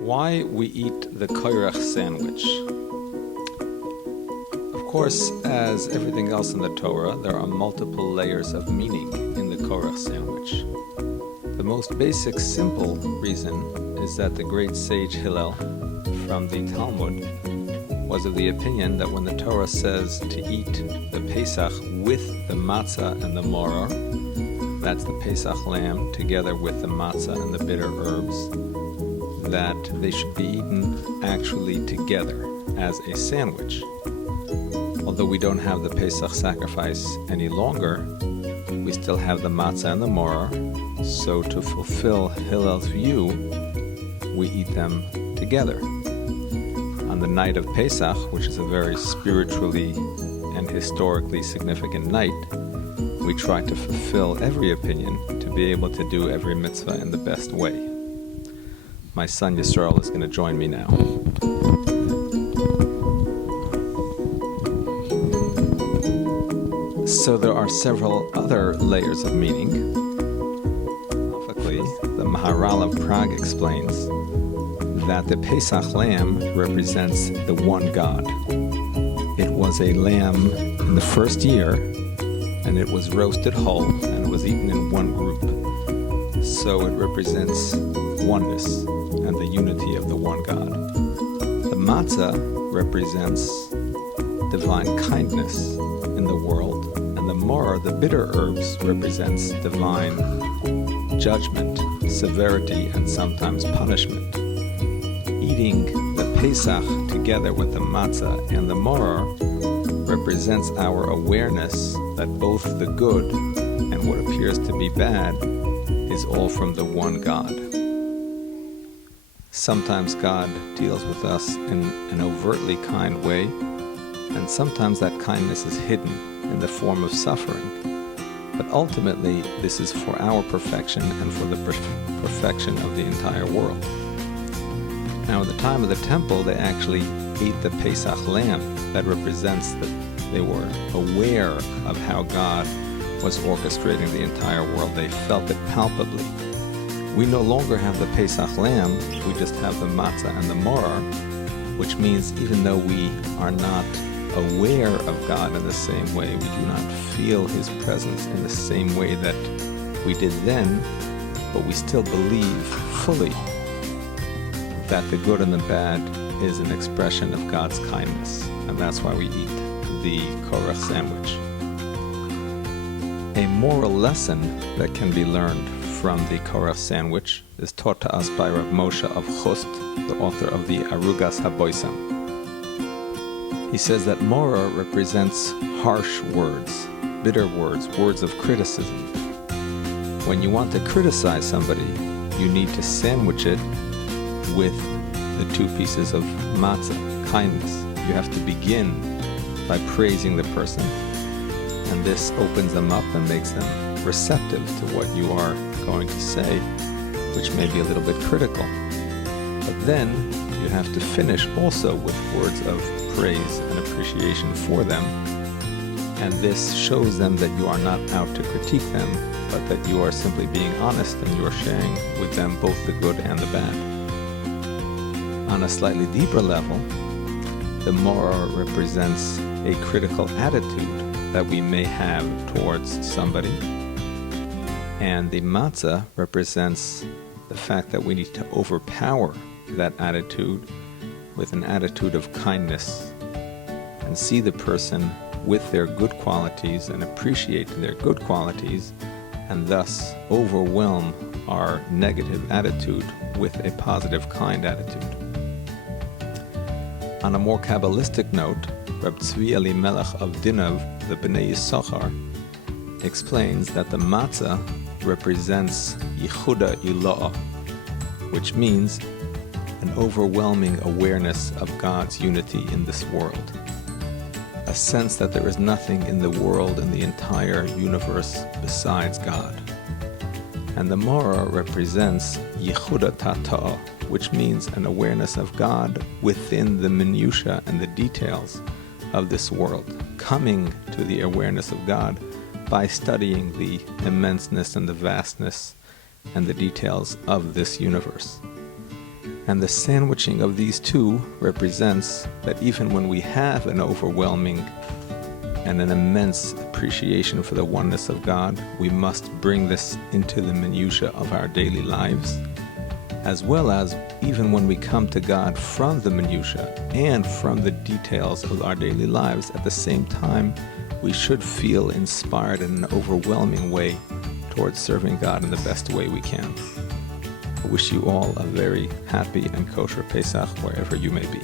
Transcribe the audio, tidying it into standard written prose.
Why we eat the korech sandwich. Of course, as everything else in the Torah, there are multiple layers of meaning in the korech sandwich. The most basic, simple reason is that the great sage Hillel from the Talmud was of the opinion that when the Torah says to eat the Pesach with the matzah and the maror, that's the Pesach lamb together with the matzah and the bitter herbs, that they should be eaten actually together as a sandwich. Although we don't have the Pesach sacrifice any longer, we still have the matzah and the maror, so to fulfill Hillel's view, we eat them together. On the night of Pesach, which is a very spiritually and historically significant night, we try to fulfill every opinion to be able to do every mitzvah in the best way. My son Yisrael is going to join me now. So there are several other layers of meaning. The Maharal of Prague explains that the Pesach lamb represents the one God. It was a lamb in the first year, and it was roasted whole and was eaten in one group. So it represents oneness and the unity of the one God. The matzah represents divine kindness in the world, and the maror, the bitter herbs, represents divine judgment, severity, and sometimes punishment. Eating the Pesach together with the matzah and the maror represents our awareness that both the good and what appears to be bad is all from the one God. Sometimes God deals with us in an overtly kind way, and sometimes that kindness is hidden in the form of suffering. But ultimately, this is for our perfection and for the perfection of the entire world. Now, at the time of the temple, they actually ate the Pesach lamb. That represents that they were aware of how God was orchestrating the entire world. They felt it palpably. We no longer have the Pesach lamb, we just have the matzah and the maror, which means even though we are not aware of God in the same way, we do not feel His presence in the same way that we did then, but we still believe fully that the good and the bad is an expression of God's kindness, and that's why we eat the korech sandwich. A moral lesson that can be learned from the korech sandwich is taught to us by Rav Moshe of Chust, the author of the Arugas HaBoisam. He says that maror represents harsh words, bitter words, words of criticism. When you want to criticize somebody, you need to sandwich it with the two pieces of matzah, kindness. You have to begin by praising the person, and this opens them up and makes them receptive to what you are going to say, which may be a little bit critical. But then you have to finish also with words of praise and appreciation for them, and this shows them that you are not out to critique them, but that you are simply being honest and you are sharing with them both the good and the bad. On a slightly deeper level, the maror represents a critical attitude that we may have towards somebody, and the matzah represents the fact that we need to overpower that attitude with an attitude of kindness and see the person with their good qualities and appreciate their good qualities, and thus overwhelm our negative attitude with a positive, kind attitude. On a more Kabbalistic note, Reb Tzvi Elimelech of Dinov, the Bnei Yisachar, explains that the matzah represents Yichuda Ilah, which means an overwhelming awareness of God's unity in this world, a sense that there is nothing in the world, in the entire universe, besides God. And the maror represents Yichuda Tata, which means an awareness of God within the minutiae and the details of this world, coming to the awareness of God by studying the immenseness and the vastness and the details of this universe. And the sandwiching of these two represents that even when we have an overwhelming and an immense appreciation for the oneness of God, we must bring this into the minutiae of our daily lives, as well as even when we come to God from the minutiae and from the details of our daily lives, at the same time, we should feel inspired in an overwhelming way towards serving God in the best way we can. I wish you all a very happy and kosher Pesach wherever you may be.